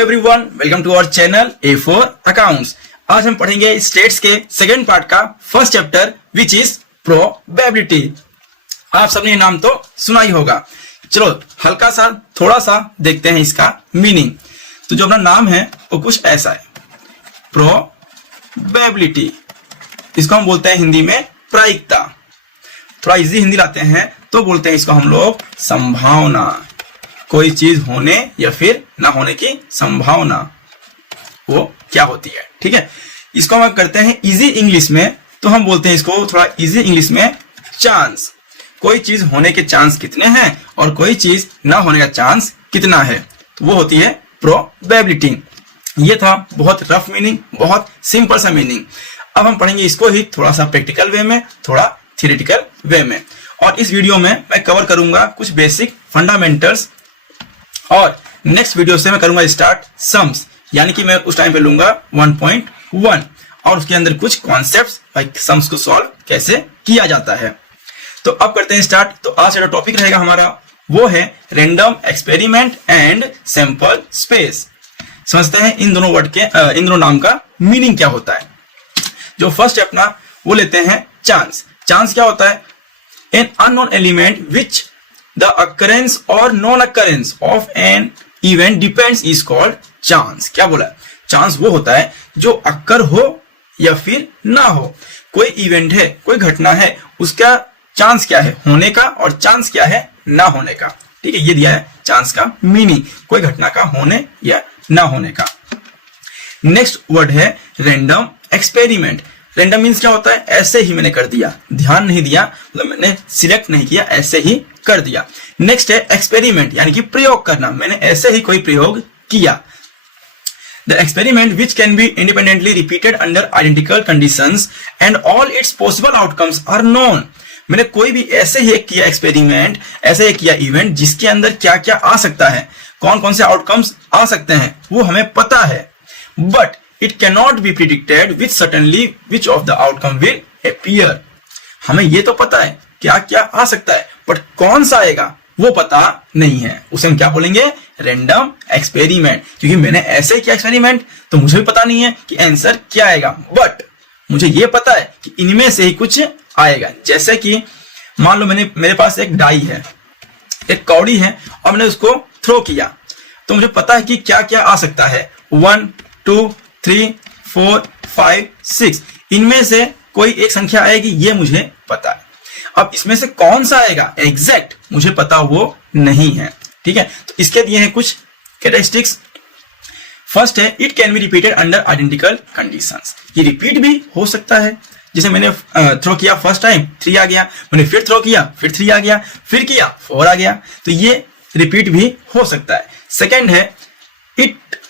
Everyone, welcome to our channel A for accounts. आज हम पढ़ेंगे स्टेट्स के सेकेंड पार्ट का first chapter which is probability. आप सबने नाम तो सुना ही होगा। चलो हल्का सा थोड़ा सा देखते हैं इसका मीनिंग। तो जो अपना नाम है वो कुछ ऐसा है, प्रोबेबिलिटी। इसको हम बोलते हैं हिंदी में प्रायिकता। थोड़ा इजी हिंदी लाते हैं तो बोलते हैं इसको हम लोग संभावना। कोई चीज होने या फिर ना होने की संभावना वो क्या होती है। ठीक है, इसको हम करते हैं इजी इंग्लिश में तो हम बोलते हैं इसको थोड़ा इजी इंग्लिश में चांस। कोई चीज होने के चांस कितने हैं और कोई चीज ना होने का चांस कितना है, तो वो होती है प्रोबेबिलिटी। ये था बहुत रफ मीनिंग, बहुत सिंपल सा मीनिंग। अब हम पढ़ेंगे इसको ही थोड़ा सा प्रैक्टिकल वे में, थोड़ा थियोरेटिकल वे में। और इस वीडियो में मैं कवर करूंगा कुछ बेसिक फंडामेंटल्स और नेक्स्ट वीडियो से मैं करूंगा स्टार्ट सम्स, यानी कि मैं उस टाइम पे लूंगा 1.1 और उसके अंदर कुछ कॉन्सेप्ट्स लाइक सम्स को सॉल्व कैसे किया जाता है। तो अब करते हैं स्टार्ट। तो आज का टॉपिक रहेगा हमारा वो है random experiment and sample space. समझते हैं इन दोनों वर्ड के इन दोनों नाम का मीनिंग क्या होता है। जो फर्स्ट है अपना वो लेते हैं चांस। चांस क्या होता है? An unknown element which the occurrence or non-occurrence of an event depends is called chance। क्या बोला? चांस वो होता है जो अक्कर हो या फिर ना हो। कोई इवेंट है, कोई घटना है, उसका चांस क्या है होने का और चांस क्या है ना होने का। ठीक है, ये दिया है चांस का मीनिंग, कोई घटना का होने या ना होने का। नेक्स्ट वर्ड है रैंडम एक्सपेरिमेंट। रैंडम मीन्स क्या होता है? ऐसे ही मैंने कर दिया, ध्यान नहीं दिया, मतलब मैंने सिलेक्ट नहीं किया, ऐसे ही कर दिया। नेक्स्ट है एक्सपेरिमेंट, यानी कि प्रयोग करना, मैंने ऐसे ही कोई प्रयोग किया। The experiment which can be independently repeated under identical conditions and all its possible outcomes are known. मैंने कोई भी ऐसे ही एक किया एक्सपेरिमेंट, ऐसे ही किया इवेंट जिसके अंदर क्या क्या आ सकता है, कौन कौन से आउटकम्स आ सकते हैं वो हमें पता है। But it cannot be predicted with certainty which of the outcome will appear। हमें ये तो पता है क्या क्या आ सकता है, बट कौन सा आएगा वो पता नहीं है। उसे हम क्या बोलेंगे? Random experiment. क्योंकि मैंने ऐसे किया एक्सपेरिमेंट तो मुझे भी पता नहीं है कि आंसर क्या आएगा, बट मुझे ये पता है कि इनमें से ही कुछ आएगा। जैसे कि मान लो मेरे पास एक डाई है, एक कौड़ी है और मैंने उसको थ्रो किया तो मुझे पता है कि क्या क्या आ सकता है। 1 2 3 4 5 6 इनमें से कोई एक संख्या आएगी, ये मुझे पता है। अब इसमें से कौन सा आएगा एग्जैक्ट मुझे पता वो नहीं है। ठीक है, तो इसके दिए हैं कुछ कैरेक्टरिस्टिक्स। फर्स्ट है it can be repeated under identical conditions. ये रिपीट भी हो सकता है। जैसे मैंने थ्रो किया फर्स्ट टाइम 3 आ गया, मैंने फिर थ्रो किया फिर 3 आ गया, फिर किया 4 आ गया, तो ये रिपीट भी हो सकता है। सेकेंड है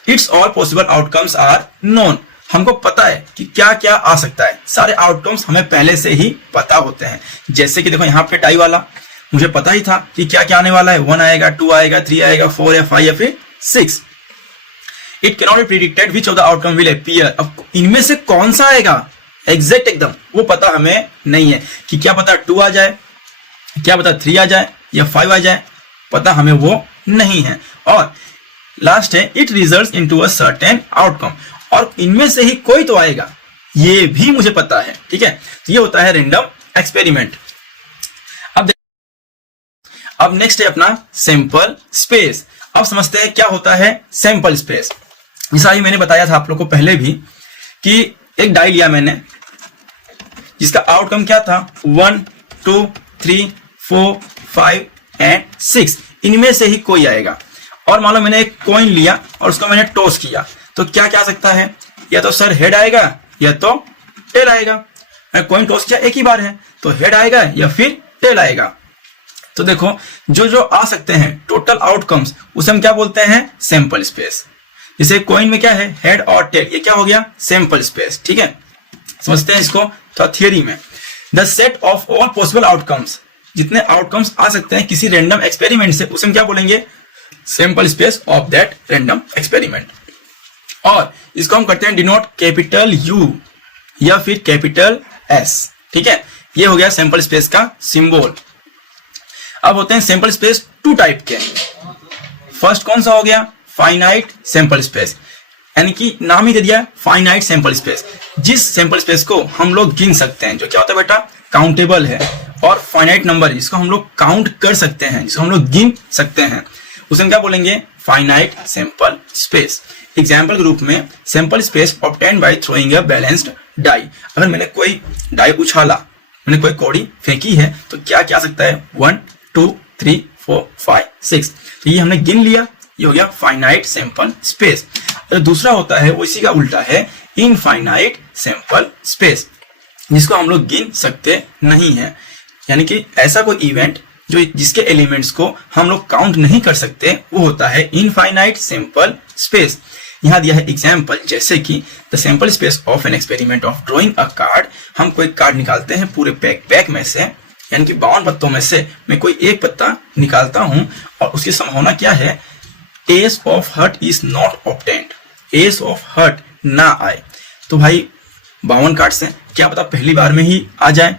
its all possible outcomes are known. हमको पता है कि क्या क्या आ सकता है, सारे आउटकम्स हमें पहले से ही पता होते हैं। जैसे कि देखो यहाँ पे डाई वाला मुझे पता ही था कि क्या क्या आने वाला है, 1 आएगा, 2 आएगा, 3 आएगा, 4 या 5 या फिर 6। It can not be predicted which of the outcome will appear. अब इनमें से कौन सा आएगा एग्जैक्ट एकदम वो पता हमें नहीं है कि क्या पता 2 आ जाए, क्या पता 3 आ जाए या 5 आ जाए, पता हमें वो नहीं है। और लास्ट है it results into a certain outcome. और इनमें से ही कोई तो आएगा ये भी मुझे पता है। ठीक है, तो ये होता है रैंडम एक्सपेरिमेंट। अब नेक्स्ट है अपना सैंपल स्पेस। अब समझते हैं क्या होता है सैंपल स्पेस। जैसा ही मैंने बताया था आप लोग को पहले भी कि एक डाई लिया मैंने जिसका आउटकम क्या था 1 2 3 4 5 एंड 6 इनमें से ही कोई आएगा। और मान लो मैंने एक कॉइन लिया और उसको मैंने टॉस किया तो क्या क्या आ सकता है? या तो सर हेड आएगा या तो टेल आएगा। कॉइन टॉस किया एक ही बार है तो हेड आएगा या फिर टेल आएगा। तो देखो जो जो आ सकते हैं टोटल आउटकम्स उसे हम क्या बोलते हैं? Sample space. जैसे कॉइन में क्या है हेड और टेल, ये क्या हो गया? Sample space. ठीक है, समझते हैं इसको थोड़ा थियरी में। The set of all possible outcomes, जितने आउटकम्स आ सकते हैं किसी रैंडम एक्सपेरिमेंट से उसे हम क्या बोलेंगे? Sample space of that random experiment. और इसको हम करते हैं डिनोट कैपिटल यू या फिर कैपिटल एस। ठीक है, ये हो गया सैंपल स्पेस का सिंबल। अब होते हैं सैंपल स्पेस 2 टाइप के। फर्स्ट कौन सा हो गया? फाइनाइट सैंपल स्पेस, यानी कि नाम ही दे दिया फाइनाइट सैंपल स्पेस, जिस सैंपल स्पेस को हम लोग गिन सकते हैं, जो क्या होता है बेटा काउंटेबल है, और फाइनाइट नंबर जिसको हम लोग काउंट कर सकते हैं, जिसको हम लोग गिन सकते हैं, उसे क्या बोलेंगे फाइनाइट सैंपल स्पेस। एग्जाम्पल के रूप में sample space obtained by throwing a balanced die, अगर मैंने कोई डाई उछाला, मैंने कोई कौड़ी फेंकी है, तो क्या क्या आ सकता है 1 2 3 4 5 6, तो ये हमने गिन लिया, ये हो गया फाइनाइट सैंपल स्पेस। दूसरा होता है वो इसी का उल्टा है इनफाइनाइट सैंपल स्पेस, जिसको हम लोग गिन सकते नहीं है, यानी कि ऐसा कोई इवेंट जो जिसके एलिमेंट्स को हम लोग काउंट नहीं कर सकते, वो होता है इनफाइनाइट सैंपल स्पेस। यहां दिया है एग्जाम्पल, जैसे कि the sample space of an experiment of drawing a card, हम कोई कार्ड निकालते हैं पूरे पैक में से, यानी कि 52 पत्तों में से मैं कोई एक पत्ता निकालता हूं, और उसकी संभावना क्या है, ace of heart is not obtained, ace of heart ना आए। तो भाई 52 कार्ड से क्या पता पहली बार में ही आ जाए,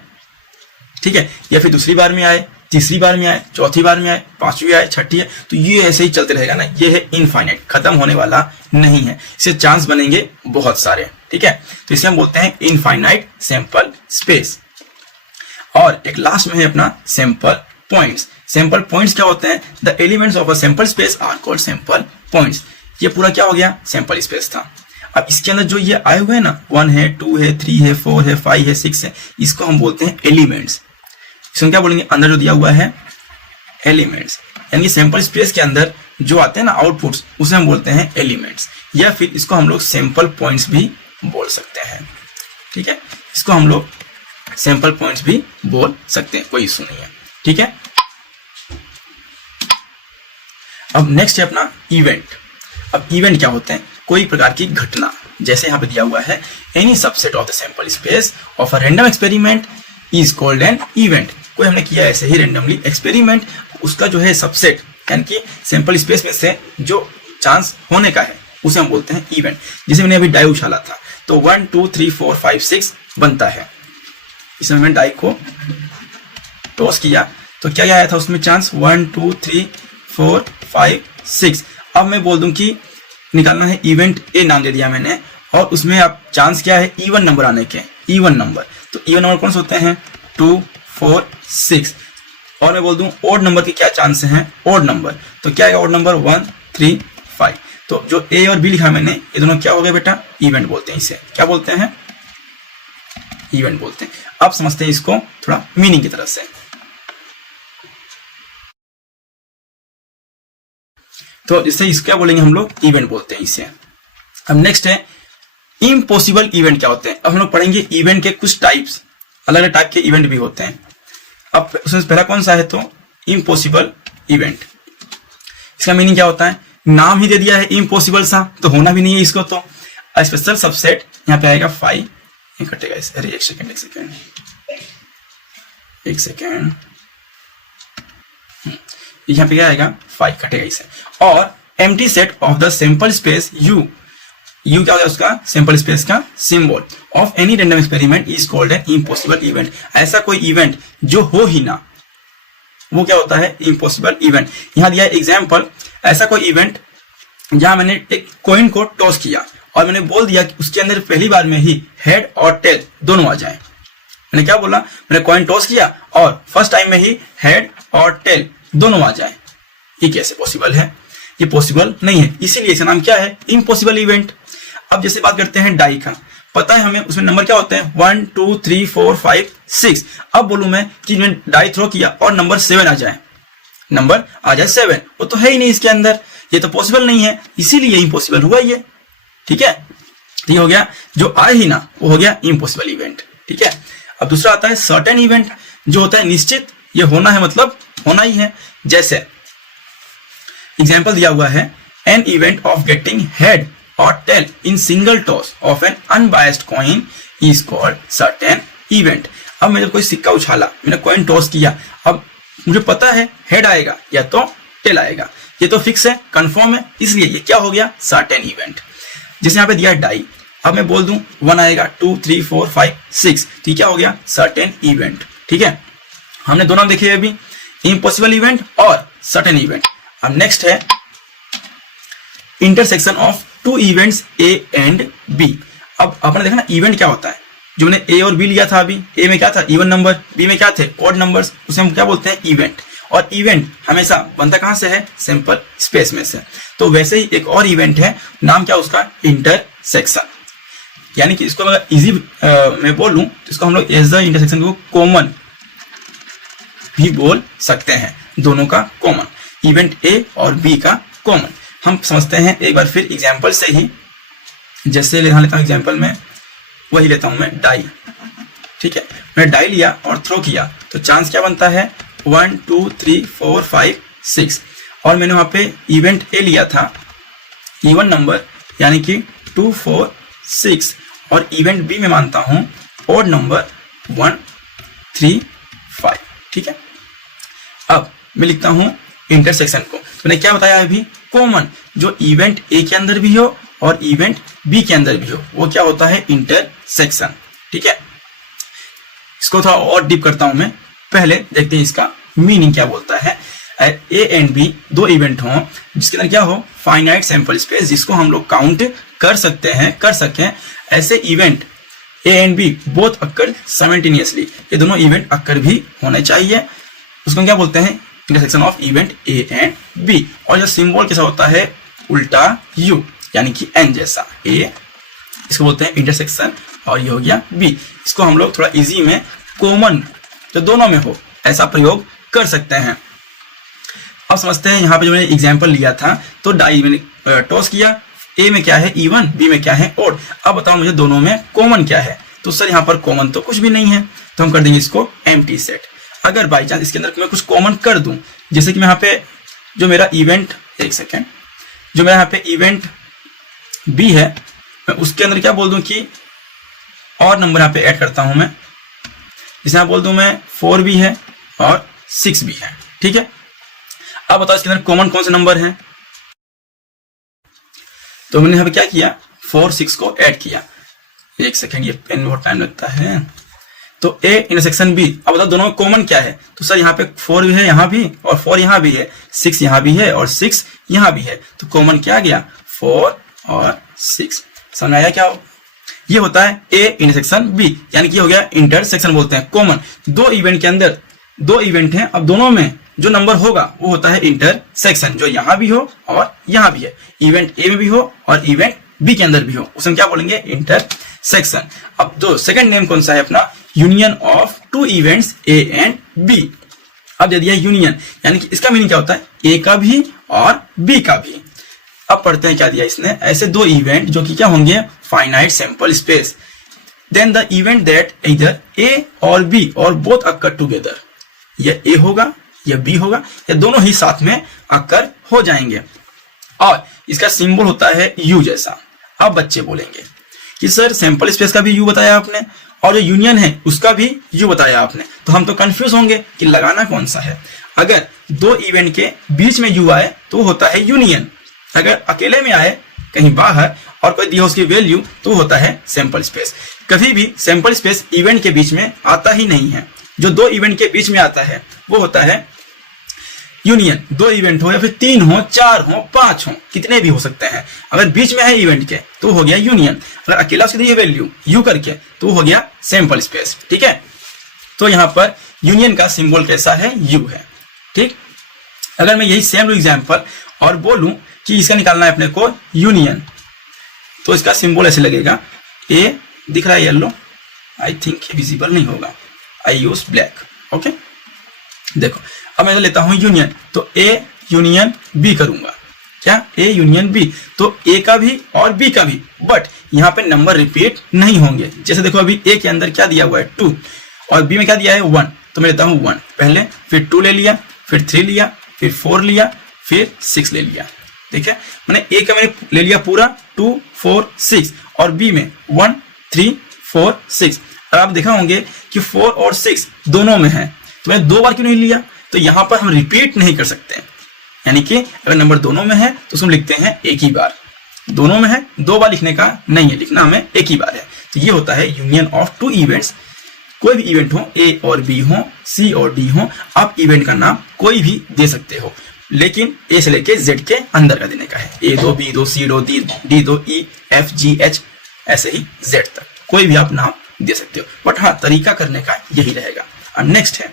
ठीक है, या फिर दूसरी बार में आए, तीसरी बार में आए, चौथी बार में आए, पांचवी आए, छठी है, तो ये ऐसे ही चलते रहेगा ना, ये है इनफाइनाइट, खत्म होने वाला नहीं है, इससे चांस बनेंगे बहुत सारे, ठीक है, तो इसे हम बोलते हैं इनफाइनाइट सैंपल स्पेस। और एक लास्ट में है अपना सैंपल पॉइंट्स। सैंपल पॉइंट्स क्या होते हैं, the elements of a sample space are called sample points. ये पूरा क्या हो गया, सैंपल स्पेस था। अब इसके अंदर जो ये आए हुए हैं ना, 1 है, 2 है, 3 है, 4 है, 5 है, 6 है, इसको हम बोलते हैं एलिमेंट्स। इसमें क्या बोलेंगे, अंदर जो दिया हुआ है एलिमेंट्स, यानी सैंपल स्पेस के अंदर जो आते हैं ना आउटपुट्स, उसे हम बोलते हैं एलिमेंट्स, या फिर इसको हम लोग सैंपल पॉइंट्स भी बोल सकते हैं, ठीक है, इसको हम लोग सैंपल पॉइंट्स भी बोल सकते हैं, कोई इशू नहीं है, ठीक है। अब नेक्स्ट है अपना इवेंट। अब इवेंट क्या होते हैं, कोई प्रकार की घटना, जैसे यहां पे दिया हुआ है any subset of the sample space of a random experiment is called an event. कोई हमने किया ऐसे ही रैंडमली एक्सपेरिमेंट, उसका जो है सबसेट, यानी कि सैंपल स्पेस में से जो चांस होने का है, उसे हम बोलते हैं इवेंट। जैसे मैंने अभी डाई उछाला था, तो 1 2 3 4 5 6 बनता है, इसमें मैंने डाई को टॉस किया, तो क्या क्या आया था उसमें चांस, 1 2 3 4 5 6। अब मैं बोल दूं कि निकालना है इवेंट ए, नाम दे दिया मैंने, और उसमें अब चांस क्या है, इवन नंबर आने के, इवन नंबर। तो इवन नंबर कौन से होते हैं, 2 4 6। और मैं बोल दूं ओड नंबर के क्या चांस हैं, ओड नंबर, तो क्या है ओड नंबर, 1 3 5। तो जो ए और बी लिखा है मैंने, ये दोनों क्या हो गए बेटा, इवेंट बोलते हैं, इसे क्या बोलते हैं, इवेंट बोलते हैं। अब समझते हैं इसको थोड़ा मीनिंग की तरफ से। तो इससे इसको क्या बोलेंगे हम लोग, इवेंट बोलते हैं इसे। अब नेक्स्ट है इम्पॉसिबल इवेंट क्या होते हैं। अब हम लोग पढ़ेंगे इवेंट के कुछ टाइप्स, अलग अलग टाइप के इवेंट भी होते हैं। अब उसमें पहला कौन सा है, तो इम्पॉसिबल इवेंट। इसका मीनिंग क्या होता है, नाम ही दे दिया है इम्पॉसिबल सा, तो होना भी नहीं है इसको, तो स्पेशल सबसेट यहाँ पे आएगा 5, ये कटेगा इसे, अरे एक सेकेंड, यहाँ पे क्या आएगा 5 कटेगा इसे। और empty set of the sample space you, you क्या होता है उसका, सैंपल स्पेस का symbol, of any random experiment is called an impossible event. ऐसा कोई इवेंट जो हो ही ना, वो क्या होता है, इम्पॉसिबल इवेंट। यहां दिया एग्जाम्पल, ऐसा कोई इवेंट जहां मैंने एक कॉइन को टॉस किया और मैंने बोल दिया कि उसके अंदर पहली बार में ही हेड और टेल दोनों आ जाए। मैंने क्या बोला, मैंने कॉइन टॉस किया और फर्स्ट टाइम में ही हेड और टेल दोनों आ जाए। ये कैसे पॉसिबल है, ये पॉसिबल नहीं है, इसीलिए इसका नाम क्या है, इम्पॉसिबल इवेंट। अब जैसे बात करते हैं डाई का, पता है हमें उसमें नंबर क्या होते हैं, 1 2 3 4 5 6। अब बोलूं मैं कि मैंने डाई थ्रो किया और नंबर 7 आ जाए, नंबर आ जाए 7, वो तो है ही नहीं इसके अंदर, ये तो पॉसिबल नहीं है, इसीलिए इम्पॉसिबल हुआ ये, ठीक है। तो ये हो गया, जो आए ही ना वो हो गया इम्पॉसिबल इवेंट, ठीक है। अब दूसरा आता है सर्टेन इवेंट, जो होता है निश्चित, ये होना है मतलब होना ही है। जैसे एग्जाम्पल दिया हुआ है, an event of getting head और tail in single toss of an unbiased coin is called certain event. अब मैं जब कोई सिक्का उछाला, मैंने कॉइन टॉस किया, अब मुझे पता है हेड आएगा या तो टेल आएगा, ये तो फिक्स है, कंफर्म है, इसलिए ये क्या हो गया, सर्टेन इवेंट। जैसे यहाँ पे दिया डाई, अब मैं बोल दूं 1 आएगा, 2 3 4 5 6, तो क्या हो गया, सर्टेन इवेंट, ठीक है। हमने दोनों देखे अभी, इम्पॉसिबल इवेंट और सर्टेन इवेंट। अब नेक्स्ट है intersection of two events A and B. अब आपने देखा ना इवेंट क्या होता है, जो मैंने ए और बी लिया था अभी, ए में क्या था इवन नंबर, बी में क्या थे ऑड नंबर्स, उसे हम क्या बोलते हैं इवेंट। और इवेंट हमेशा बनता कहां से है, सैंपल स्पेस में से। तो वैसे ही एक और इवेंट है, नाम क्या उसका, इंटरसेक्शन। यानी कि इसको अगर इजी मैं बोलूं तो इसको हम लोग एज द इंटरसेक्शन को कॉमन भी बोल सकते हैं, दोनों का कॉमन, इवेंट ए और बी का कॉमन। हम समझते हैं एक बार फिर एग्जाम्पल से ही, जैसे लेता हूं एग्जाम्पल में, वही लेता हूं मैं डाई। ठीक है, मैंने डाई लिया और थ्रो किया तो चांस क्या बनता है 1 2 3 4 5 6। और मैंने वहां पे इवेंट ए लिया था इवन नंबर यानी कि 2 4 6, और इवेंट बी में मानता हूं ऑड नंबर 1 3 5। ठीक है, अब मैं लिखता हूं इंटरसेक्शन को। तो मैंने क्या बताया अभी, कॉमन, जो इवेंट ए के अंदर भी हो और इवेंट बी के अंदर भी हो, वो क्या होता है इंटरसेक्शन। ठीक है, इसको थोड़ा और डीप करता हूं मैं, पहले देखते हैं इसका मीनिंग क्या बोलता है। ए एंड बी दो इवेंट हों जिसके अंदर क्या हो फाइनाइट सैंपल स्पेस, जिसको हम लोग काउंट कर सकते हैं, कर सकें, ऐसे event A and B both occur simultaneously, ये दोनों इवेंट अक्कर भी होने चाहिए, उसको क्या बोलते हैं intersection of event A and B. और जो सिंबल कैसा होता है उल्टा यू, यानी कि एन जैसा, ए इसको बोलते हैं इंटरसेक्शन और ये हो गया बी। इसको हम लोग थोड़ा इजी में कॉमन जो दोनों में हो ऐसा प्रयोग कर सकते हैं। अब समझते हैं यहाँ पे जो मैंने एग्जाम्पल लिया था, तो डाई मैंने टॉस किया, ए में क्या है इवन, बी में क्या है ऑड। अब बताओ मुझे दोनों में कॉमन क्या है, तो सर यहाँ पर कॉमन तो कुछ भी नहीं है, तो हम कर देंगे इसको एम्प्टी सेट। अगर बाई चांस इसके अंदर मैं कुछ कॉमन कर दूं, जैसे कि मैं यहाँ पे जो मेरा इवेंट, एक सेकेंड, जो मेरा यहाँ पे इवेंट बी है, मैं उसके अंदर क्या बोल दूं कि और नंबर यहाँ पे ऐड करता हूं मैं, जिसे यहाँ बोल दूं मैं 4 भी है और 6 भी है। ठीक है, अब बताओ इसके अंदर कॉमन कौन से नंबर है, तो मैंने यहाँ पे क्या किया 4 6 को ऐड किया। एक सेकेंड, ये पेन में बहुत टाइम लगता है। तो ए इंटरसेक्शन बी, अब बताओ दोनों में कॉमन क्या है, तो सर यहाँ पे 4 भी है यहाँ भी, और 4 यहाँ भी है, 6 यहाँ भी है और 6 यहाँ भी है, तो कॉमन क्या आ गया 4 और 6। समझ आया क्या हो? ये होता है ए इंटरसेक्शन बी, यानी कि हो गया इंटरसेक्शन बोलते हैं कॉमन। दो इवेंट के अंदर दो इवेंट हैं, अब दोनों में जो नंबर होगा वो होता है इंटरसेक्शन, जो यहाँ भी हो और यहाँ भी है, इवेंट ए में भी हो और इवेंट बी के अंदर भी हो, उसे हम क्या बोलेंगे इंटरसेक्शन। अब दो सेकंड नेम कौन सा है अपना, union of two events A and B. अब दे दिया यूनियन, यानी कि इसका मीनिंग क्या होता है ए का भी और बी का भी। अब पढ़ते हैं क्या दिया इसने, ऐसे दो इवेंट जो कि क्या होंगे finite sample space, then the event that इधर ए और बी और बोथ अक्कर टुगेदर, या ए होगा या बी होगा या दोनों ही साथ में अक्कर हो जाएंगे, और इसका सिंबल होता है यू जैसा। अब बच्चे बोलेंगे कि सर सैंपल स्पेस का भी यू बताया आपने और जो यूनियन है उसका भी यू बताया आपने, तो हम तो कंफ्यूज होंगे कि लगाना कौन सा है। अगर दो इवेंट के बीच में यू आए तो होता है यूनियन, अगर अकेले में आए कहीं बाहर और कोई दिया उसकी वैल्यू तो होता है सैंपल स्पेस। कभी भी सैंपल स्पेस इवेंट के बीच में आता ही नहीं है, जो दो इवेंट के बीच में आता है वो होता है यूनियन। दो इवेंट हो या फिर 3 हो 4 हो 5 हो, कितने भी हो सकते हैं, अगर बीच में है इवेंट के तो हो गया यूनियन, अगर अकेला उसकी दी वैल्यू यू करके तो हो गया सैंपल स्पेस। ठीक है, तो यहाँ पर यूनियन का सिंबल कैसा है यू है। ठीक, अगर मैं यही सेम एग्जांपल और बोलूं कि इसका निकालना है अपने को यूनियन, तो इसका सिंबल ऐसे लगेगा, ए दिख रहा है येलो, आई थिंक विजिबल नहीं होगा, आई यूज ब्लैक। ओके, देखो अब मैं लेता हूं यूनियन, तो ए यूनियन बी करूंगा, क्या ए यूनियन बी, तो ए का भी और बी का भी, बट यहाँ पे नंबर रिपीट नहीं होंगे। जैसे देखो अभी ए के अंदर क्या दिया हुआ है 2 और बी में क्या दिया है 1, तो मैं लेता हूं 1 पहले, फिर 2 ले लिया, फिर 3 लिया, फिर 4 लिया, फिर 6 ले लिया। ठीक है, मैंने ए का मैंने ले लिया पूरा 2 4 6 और बी में 1 3 4 6। अब आप देखा होंगे कि 4 और 6 दोनों में है, तो मैंने 2 बार क्यों नहीं लिया, तो यहां पर हम रिपीट नहीं कर सकते, यानी कि अगर नंबर दोनों में है तो उसको लिखते हैं एक ही बार, दोनों में है 2 बार लिखने का नहीं है, लिखना हमें एक ही बार है। तो ये होता है यूनियन ऑफ टू इवेंट्स। कोई भी इवेंट हो, ए और बी हो, सी और डी हो, आप इवेंट का नाम कोई भी दे सकते हो, लेकिन ए से लेके जेड के अंदर का देने का है। ए दो, बी दो, सी दो, डी दो, ई एफ जी एच ऐसे ही जेड तक कोई भी आप नाम दे सकते हो, बट हाँ तरीका करने का यही रहेगा। और नेक्स्ट है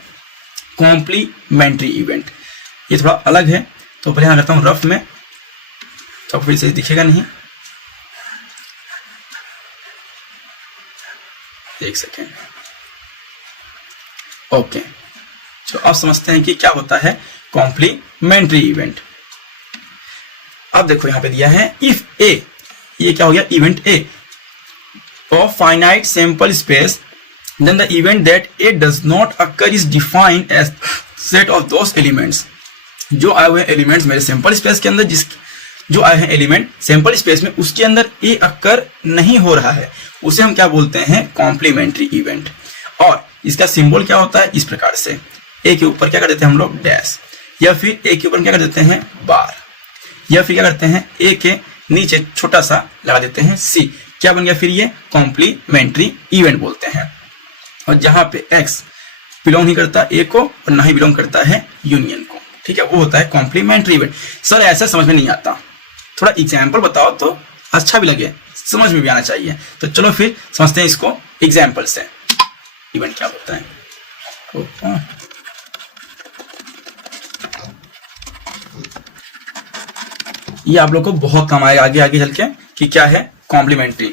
कॉम्प्लीमेंट्री इवेंट। ये थोड़ा अलग है, तो पहले यहाँ करता हूँ रफ में, तो फिर से दिखेगा नहीं, एक सेकेंड। ओके, तो अब समझते हैं कि क्या होता है कॉम्प्लीमेंट्री इवेंट। अब देखो यहां पे दिया है इफ ए, ये क्या हो गया event A of finite sample space then the event that A does not occur is defined as set of those elements. जो आए हुए एलिमेंट्स मेरे सैंपल स्पेस के अंदर, जो आए हैं एलिमेंट सैंपल स्पेस में, उसके अंदर ए अकर नहीं हो रहा है, उसे हम क्या बोलते हैं कॉम्प्लीमेंट्री इवेंट। और इसका सिंबल क्या होता है, इस प्रकार से ए के ऊपर क्या कर देते हैं हम लोग डैश, या फिर ए के ऊपर क्या कर देते हैं बार, या फिर क्या करते हैं ए के नीचे छोटा सा लगा देते हैं सी। क्या बन गया फिर ये कॉम्प्लीमेंट्री इवेंट बोलते हैं। और जहां पे एक्स बिलोंग नहीं करता ए को और ना ही बिलोंग करता है यूनियन को, ठीक है, वो होता है कॉम्प्लीमेंट्री इवेंट। सर ऐसा समझ में नहीं आता, थोड़ा एग्जाम्पल बताओ तो अच्छा भी लगे, समझ में भी आना चाहिए। तो चलो फिर समझते हैं इसको एग्जाम्पल से, इवेंट क्या होता है। ये आप लोग को बहुत काम आएगा आगे आगे चल के कि क्या है कॉम्प्लीमेंट्री।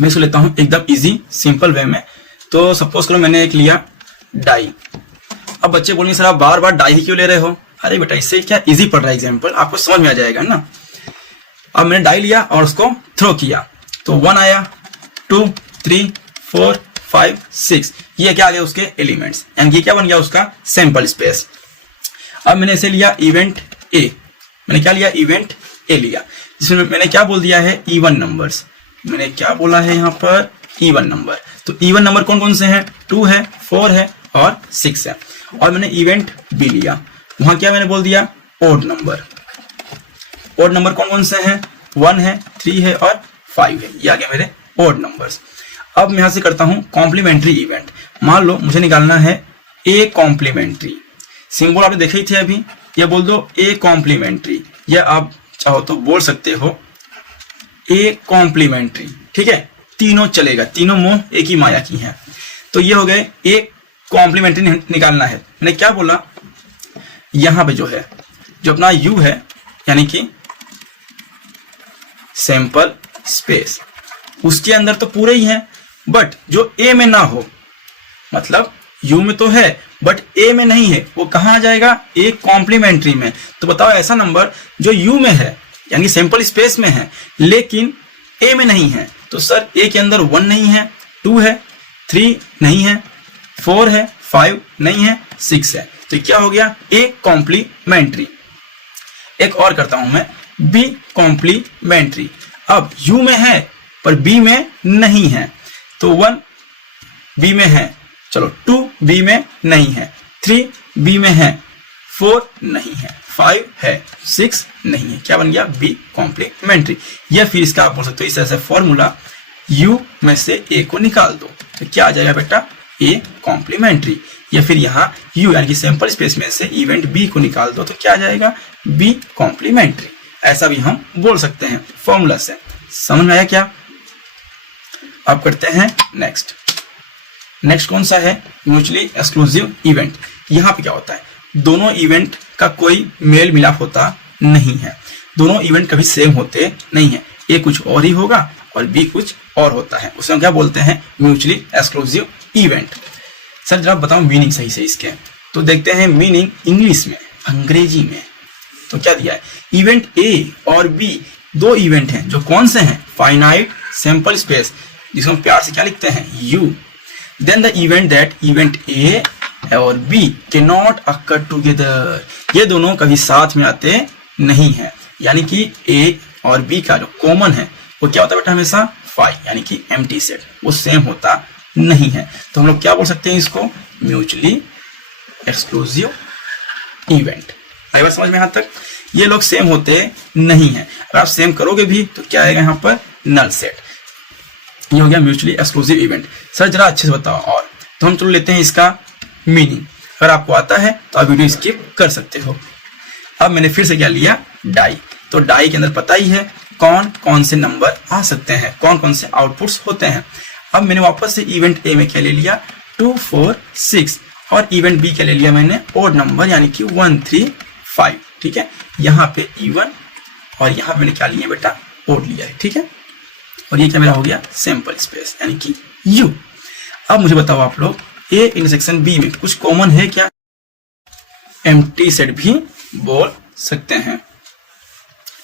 मैं इसको लेता हूं एकदम इजी सिंपल वे में। तो सपोज करो मैंने एक लिया डाई। अब बच्चे बोलेंगे सर आप बार बार डाई ही क्यों ले रहे हो? अरे बेटा इससे क्या इजी पड़ रहा है एग्जाम्पल, आपको समझ में आ जाएगा ना। अब मैंने डाई लिया और उसको थ्रो किया, तो 1 आया, 2, 3, 4, 5, 6, ये क्या आ गया उसके एलिमेंट्स, यानी ये क्या बन गया उसका सैंपल स्पेस। अब मैंने इसे लिया इवेंट ए, मैंने क्या लिया इवेंट ए लिया, जिसमें मैंने क्या बोल दिया है इवन नंबर्स। मैंने क्या बोला है यहाँ पर इवन नंबर। तो इवन नंबर कौन कौन से हैं, 2 है, 4 है और 6 है। और मैंने इवेंट बी लिया, वहां क्या मैंने बोल दिया ओड नंबर। ओड नंबर कौन कौन से हैं, 1 है, 3 है और 5 है, ये आ गया मेरे ओड नंबर्स। अब मैं यहां से करता हूं कॉम्प्लीमेंट्री इवेंट। मान लो मुझे निकालना है ए कॉम्प्लीमेंट्री, सिंबल आपने देखे ही थे अभी, ये बोल दो ए कॉम्प्लीमेंट्री, या आप चाहो तो बोल सकते हो ए कॉम्प्लीमेंट्री, ठीक है, तीनों चलेगा, तीनों मुंह एक ही माया की हैं। तो ये हो गए ए कॉम्प्लीमेंट्री निकालना है। मैंने क्या बोला, यहां पे जो है जो अपना यू है यानी कि सैंपल स्पेस, उसके अंदर तो पूरे ही हैं, बट जो ए में ना हो, मतलब यू में तो है बट ए में नहीं है, वो कहां आ जाएगा ए कॉम्प्लीमेंट्री में। तो बताओ ऐसा नंबर जो यू में है यानी सैंपल स्पेस में है लेकिन ए में नहीं है। तो सर ए के अंदर 1 नहीं है, 2 है, 3 नहीं है, 4 है, 5 नहीं है, 6 है। तो क्या हो गया ए कॉम्प्लीमेंट्री। एक और करता हूं मैं बी कॉम्प्लीमेंट्री। अब यू में है पर बी में नहीं है, तो 1 बी में है, चलो 2 बी में नहीं है, 3 बी में है, 4 नहीं है, 5 है, 6 नहीं है। क्या बन गया बी कॉम्प्लीमेंट्री। या फिर इसका आप बोल सकते हो इस तरह से फॉर्मूला, यू में से ए को निकाल दो, तो क्या आ जाएगा बेटा ए कॉम्प्लीमेंट्री। या फिर यहाँ यू यानी कि सैंपल स्पेस में से इवेंट बी को निकाल दो, तो क्या आ जाएगा बी कॉम्प्लीमेंट्री। ऐसा भी हम बोल सकते हैं फॉर्मूला से। समझ में आया क्या? अब करते हैं नेक्स्ट। नेक्स्ट कौन सा है म्यूचुअली एक्सक्लूसिव इवेंट। यहाँ पे क्या होता है, दोनों इवेंट का कोई मेल मिलाप होता नहीं है, दोनों इवेंट कभी सेम होते नहीं है, ए कुछ और ही होगा और बी कुछ और होता है, उसे हम क्या बोलते हैं म्यूचुअली एक्सक्लूसिव इवेंट। सर जरा बताओ मीनिंग सही से इसके। तो देखते हैं मीनिंग इंग्लिश में, अंग्रेजी में। तो क्या दिया है, इवेंट ए और बी दो इवेंट हैं जो कौन से हैं, फाइनाइट सैंपल स्पेस, जिसको हम प्यार से क्या लिखते हैं U. Then the event that event A और B can not occur together, ये दोनों कभी साथ में आते नहीं है, यानी कि ए और बी का जो कॉमन है वो क्या होता है बेटा हमेशा 5 यानी कि एम्प्टी सेट, वो सेम होता नहीं है। तो हम लोग क्या बोल सकते हैं इसको म्यूचुअली एक्सक्लूसिव इवेंट। आई बात समझ में यहाँ तक? ये लोग सेम होते नहीं है, अगर आप सेम करोगे भी तो क्या आएगा यहाँ पर नल सेट। ये हो गया म्यूचुअली एक्सक्लूसिव इवेंट। सर जरा अच्छे से बताओ। और तो हम चलो लेते हैं इसका मीनिंग, अगर आपको आता है तो आप वीडियो स्किप कर सकते हो। अब मैंने फिर से क्या लिया, डाई। तो डाई के अंदर पता ही है कौन कौन से नंबर आ सकते हैं, कौन कौन से आउटपुट्स होते हैं। अब मैंने वापस से इवेंट ए में क्या ले लिया, 2 4 6, और इवेंट बी क्या ले लिया मैंने, ओड नंबर यानी कि 1 3 5। ठीक है, यहाँ पे इवन और यहाँ पे मैंने क्या लिया बेटा, ओड लिया है। ठीक है, और ये क्या मेरा हो गया, सैंपल स्पेस यानी कि यू। अब मुझे बताओ आप लोग, ए इंटरसेक्शन बी में कुछ कॉमन है क्या, एम्प्टी सेट भी बोल सकते हैं।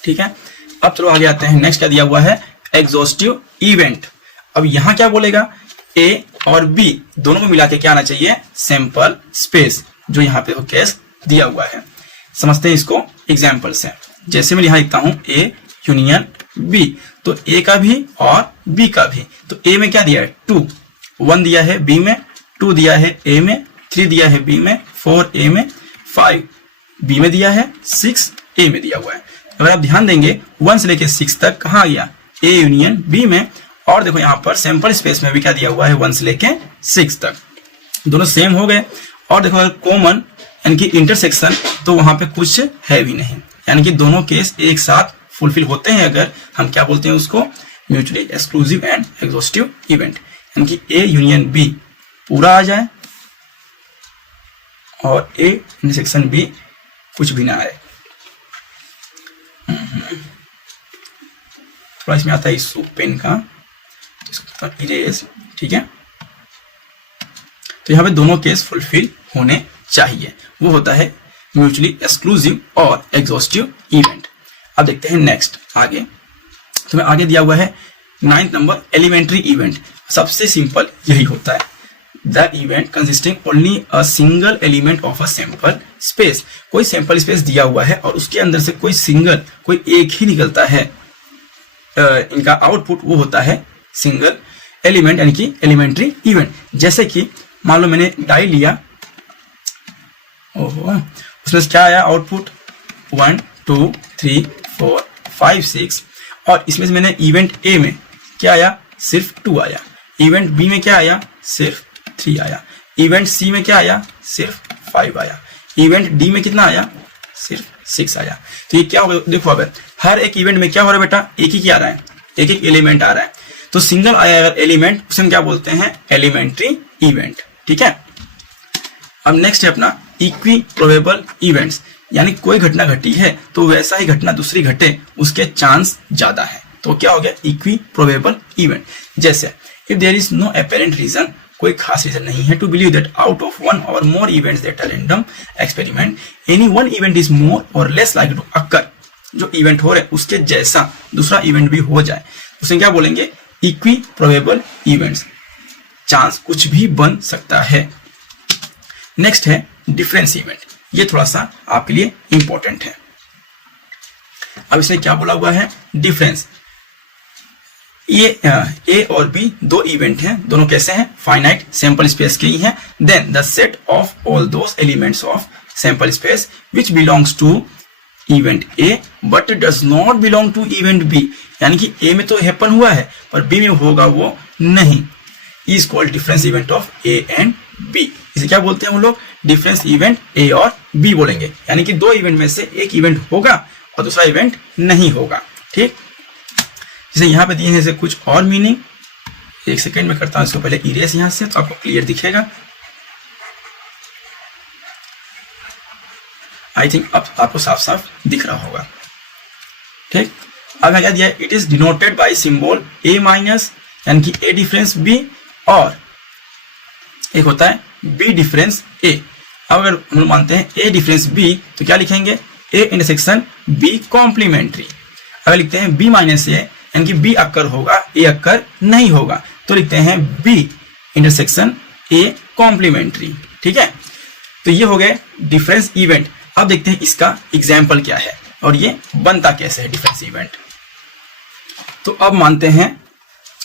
ठीक है, अब चलो आगे आते हैं। नेक्स्ट क्या दिया हुआ है, एग्जॉस्टिव इवेंट। अब यहां क्या बोलेगा, ए और बी दोनों में मिला के क्या आना चाहिए, सैंपल स्पेस, जो यहाँ पे केस दिया हुआ है। समझते हैं इसको एग्जाम्पल से। जैसे मैं यहां लिखता हूं ए यूनियन बी, तो ए का भी और बी का भी। तो ए में क्या दिया है, 2 1 दिया है, बी में 2 दिया है, ए में 3 दिया है, बी में 4, ए में 5, बी में दिया है 6, ए में दिया हुआ है। अगर आप ध्यान देंगे 1 से लेके 6 तक कहाँ गया, ए यूनियन बी में। और देखो यहाँ पर सैंपल स्पेस में भी क्या दिया हुआ है, 1 से लेके 6 तक, दोनों सेम हो गए। और देखो अगर कॉमन यानी कि इंटरसेक्शन, तो वहां पे कुछ है भी नहीं, यानी कि दोनों केस एक साथ फुलफिल होते हैं। अगर हम क्या बोलते हैं उसको, mutually exclusive and exhaustive event, यानी कि ए यूनियन बी पूरा आ जाए और ए इंटरसेक्शन बी कुछ भी ना आए। थोड़ा इसमें आता है इशू पेन का, तो इरेज। ठीक है, तो यहाँ पे दोनों केस फुलफिल होने चाहिए, वो होता है म्यूचुअली एक्सक्लूसिव और एग्जॉस्टिव इवेंट। अब देखते हैं नेक्स्ट आगे। तो मैं आगे दिया हुआ है 9th नंबर, एलिमेंट्री इवेंट। सबसे सिंपल यही होता है, the event consisting only a single element of a sample space. कोई सैंपल स्पेस दिया हुआ है और उसके अंदर से कोई एक ही निकलता है, इनका आउटपुट वो होता है सिंगल एलिमेंट यानी कि एलिमेंट्री इवेंट। जैसे कि मान लो मैंने डाई लिया, ओहो, उसमें से क्या आया आउटपुट, 1 2 3 4 5 6, और इसमें से मैंने इवेंट ए में क्या आया, सिर्फ 2 आया। इवेंट बी में क्या आया, सिर्फ 3 आया। इवेंट सी में क्या आया, सिर्फ 5 आया। इवेंट डी में कितना आया, सिर्फ 6 आया। तो ये क्या होगा, देखो अब हर एक इवेंट में क्या हो रहा है बेटा, एक ही क्या आ रहा है, एक एक एलिमेंट आ रहा है। तो सिंगल आया अगर एलिमेंट, उसे हम क्या बोलते हैं, एलिमेंट्री इवेंट। ठीक है, अब नेक्स्ट है अपना इक्वी प्रोबेबल इवेंट्स, यानी कोई घटना घटी है तो वैसा ही घटना दूसरी घटे, उसके चांस ज्यादा है, तो क्या हो गया, इक्वी प्रोबेबल इवेंट। जैसे if there is no apparent reason, कोई खास रीजन नहीं है, to believe that out of 1 or more events that are random experiment, any one event is more or less likely to occur। जो event हो रहे उसके जैसा दूसरा इवेंट भी हो जाए, उसे क्या बोलेंगे, इक्वी प्रोबेबल इवेंट्स। चांस कुछ भी बन सकता है। नेक्स्ट है डिफरेंस इवेंट, ये थोड़ा सा आपके लिए इंपॉर्टेंट है। अब इसने क्या बोला हुआ है, डिफरेंस। ये ए और बी दो इवेंट हैं, दोनों कैसे हैं, फाइनाइट सैंपल स्पेस के ही हैं। Then the set of all those elements of sample space which belongs to event A but does not belong to event B, यानी कि ए में तो हैपन हुआ है पर बी में होगा वो नहीं, is called difference event of A and B. इसे क्या बोलते हैं हम लोग, डिफरेंस इवेंट ए और बी बोलेंगे, यानी कि दो इवेंट में से एक इवेंट होगा और दूसरा इवेंट नहीं होगा। ठीक, जैसे यहाँ पे दिए हैं ऐसे कुछ और मीनिंग, एक सेकेंड में करता हूं इसको पहले इरेज यहां से, तो आपको क्लियर दिखेगा। आई थिंक अब आपको साफ साफ दिख रहा होगा। ठीक, अब क्या दिया है, it is denoted by symbol A minus, यानी कि ए डिफरेंस बी, और एक होता है बी डिफरेंस ए। अब अगर हम लोग मानते हैं ए डिफरेंस बी, तो क्या लिखेंगे, ए इंटरसेक्शन बी कॉम्प्लीमेंट्री। अगर लिखते हैं बी माइनस ए, यानी कि बी अक्कर होगा ए अक्कर नहीं होगा, तो लिखते हैं बी इंटरसेक्शन ए कॉम्प्लीमेंट्री। ठीक है, तो ये हो गए डिफरेंस इवेंट। अब देखते हैं इसका एग्जाम्पल क्या है और ये बनता कैसे है डिफरेंस इवेंट। तो अब मानते हैं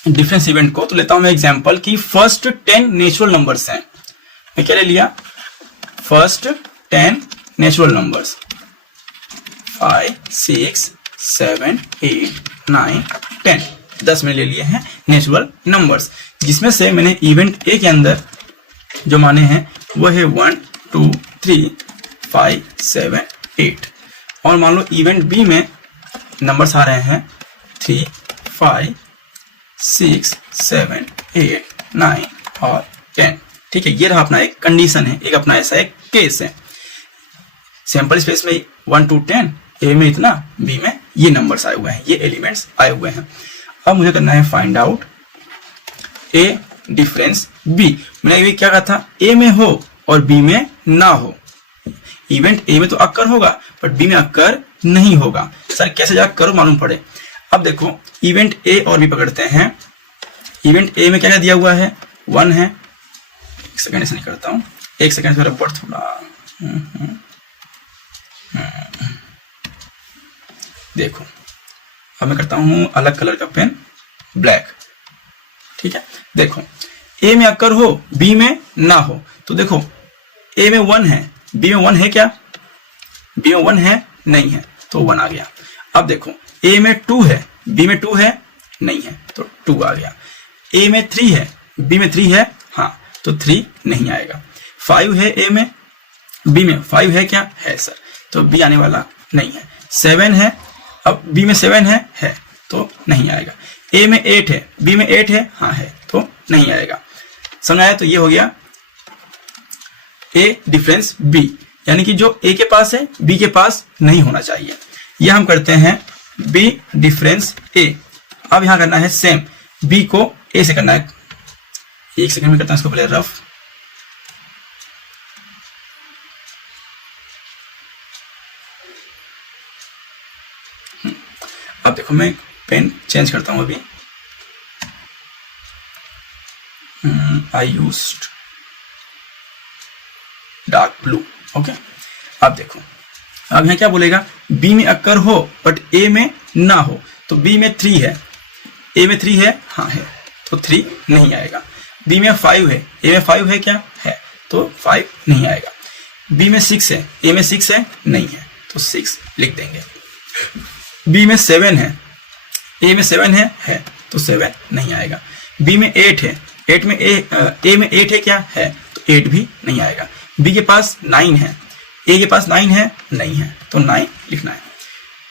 डिफरेंस इवेंट को, तो लेता हूं मैं एग्जाम्पल की फर्स्ट 10 नेचुरल नंबर्स हैं। मैं क्या ले लिया, फर्स्ट 10 नेचुरल नंबर्स 5 6 7 8 9 10, 10 में ले लिए हैं नेचुरल नंबर्स, जिसमें से मैंने इवेंट ए के अंदर जो माने हैं वो है 1 2 3 5 7 8। और मान लो इवेंट बी में नंबर्स आ रहे हैं 3, 5, 6, 7, 8, 9 और 10। ठीक है, ये रहा अपना एक कंडीशन है, एक अपना ऐसा एक केस है। सैंपल स्पेस में 1 to 10, ए में इतना, बी में ये नंबर्स आए हुए हैं, ये एलिमेंट्स आए हुए हैं। अब मुझे करना है फाइंड आउट ए डिफरेंस बी। मैंने अभी क्या कहा था, ए में हो और बी में ना हो। इवेंट ए में तो अक्कर होगा बट बी में अक्कर नहीं होगा। सर कैसे जाकर करो मालूम पड़े। अब देखो इवेंट ए और बी पकड़ते हैं। इवेंट ए में क्या क्या दिया हुआ है, 1 है। एक सेकंड ऐसे नहीं करता हूं, एक सेकंड मेरा रबर थोड़ा देखो, अब मैं करता हूं अलग कलर का पेन, ब्लैक। ठीक है, देखो ए में अक्कर हो बी में ना हो, तो देखो ए में 1 है, बी में 1 है क्या, बी में 1 है नहीं है, तो 1 आ गया। अब देखो ए में 2 है, बी में 2 है नहीं है, तो 2 आ गया। ए में 3 है, बी में 3 है, हाँ, तो 3 नहीं आएगा। 5 है ए में, बी में 5 है क्या, है सर, तो बी आने वाला नहीं है। 7 है, अब बी में 7 है तो नहीं आएगा। ए में 8 है, बी में 8 है, हाँ है, तो नहीं आएगा। समझ आया, तो ये हो गया ए डिफरेंस बी, यानी कि जो ए के पास है बी के पास नहीं होना चाहिए। यह हम करते हैं बी डिफरेंस ए। अब यहां करना है सेम, बी को ए से करना है। एक सेकंड में करता हूं इसको पहले रफ। अब देखो मैं पेन चेंज करता हूं अभी। I used dark blue. Okay, अब देखो, अब यहां क्या बोलेगा, बी में अक्कर हो बट ए में ना हो, तो बी में 3 है, ए में 3 है, हाँ है, तो 3 नहीं आएगा। बी में 5 है, ए में 5 है क्या, है, तो 5 नहीं आएगा। बी में 6 है, ए में 6 है नहीं है, तो 6 लिख देंगे। बी में 7 है, ए में 7 है, तो 7 नहीं आएगा। बी में 8 है, 8 में ए में 8 है क्या, है, तो 8 भी नहीं आएगा। बी के पास 9 है, ए के पास 9 है नहीं है, तो 9 लिखना है।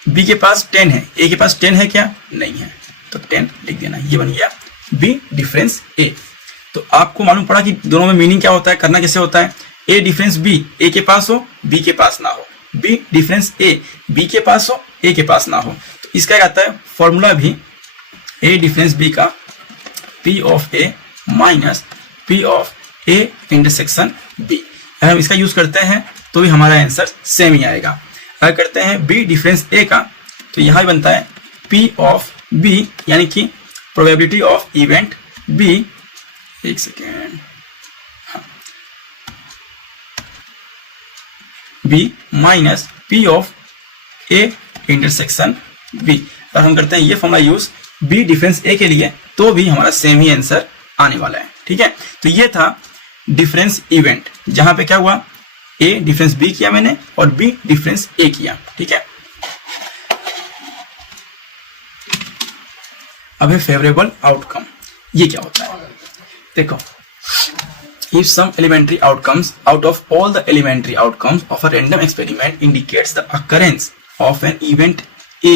बी के पास 10 है, ए के पास 10 है क्या, नहीं है, तो 10 लिख देना। ये बन गया बी डिफरेंस ए। तो आपको मालूम पड़ा कि दोनों में मीनिंग क्या होता है, करना कैसे होता है। ए डिफरेंस बी, ए के पास हो बी के पास ना हो। बी डिफरेंस ए, बी के पास हो ए के पास ना हो। तो इसका क्या आता है फॉर्मूला भी, ए डिफरेंस बी का P of A minus P of A intersection B. अगर हम इसका यूज करते हैं तो भी हमारा आंसर सेम ही आएगा। अगर करते हैं बी डिफरेंस ए का, तो यहां भी बनता है पी ऑफ बी, यानी कि प्रोबेबिलिटी ऑफ इवेंट बी। एक second, B minus P of A intersection B. अगर हम करते हैं ये formula use B difference A के लिए, तो भी हमारा सेम ही आंसर आने वाला है। ठीक है, तो ये था डिफरेंस इवेंट, जहां पे क्या हुआ, ए डिफरेंस बी किया मैंने और बी डिफरेंस ए किया। ठीक है, अब है फेवरेबल आउटकम। ये क्या होता है, देखो, if some elementary outcomes out of all the elementary outcomes of a random experiment indicates the occurrence of an event A,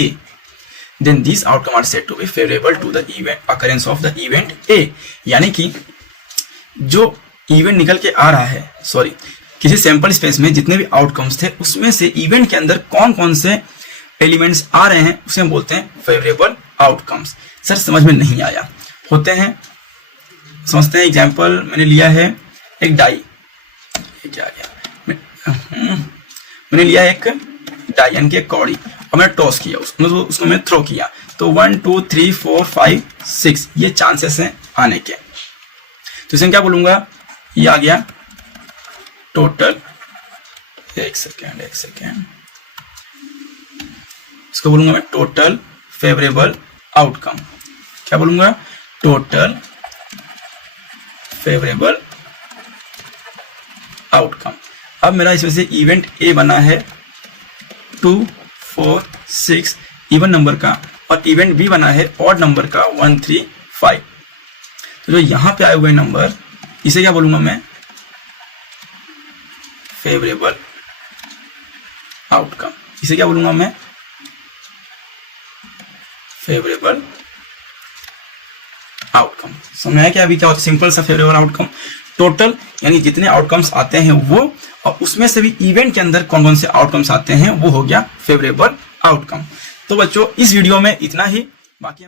then these outcomes are said to be favorable to the event occurrence of the event A। यानी कि जो event निकल के आ रहा है, sorry, किसी sample space में जितने भी आउटकम्स थे उसमें से इवेंट के अंदर कौन कौन से एलिमेंट्स आ रहे हैं उसे हम बोलते हैं फेवरेबल आउटकम्स। सर समझ में नहीं आया, होते हैं, समझते हैं। एग्जाम्पल मैंने लिया है एक डाई, ये क्या गया, मैंने लिया एक डाई यानी कि एक कौड़ी, और मैंने टॉस किया उसको मैं थ्रो किया, तो 1 2 3 4 5 6 ये चांसेस हैं आने के। तो इसे क्या बोलूंगा, ये आ गया टोटल, एक सेकेंड इसको बोलूंगा मैं टोटल फेवरेबल आउटकम। क्या बोलूंगा, टोटल फेवरेबल आउटकम। अब मेरा इसमें से इवेंट ए बना है 2 4 6 इवन नंबर का, और इवेंट बी बना है ऑड नंबर का 1 3 5। तो जो यहां पे आए हुए नंबर, इसे क्या बोलूंगा मैं, फेवरेबल आउटकम। इसे क्या बोलूंगा मैं, फेवरेबल आउटकम। समझ आया क्या अभी क्या होता है, सिंपल सा फेवरेबल आउटकम। टोटल यानी जितने आउटकम्स आते हैं वो, और उसमें से भी इवेंट के अंदर कौन कौन से आउटकम्स आते हैं वो हो गया फेवरेबल आउटकम। तो बच्चों इस वीडियो में इतना ही, बाकी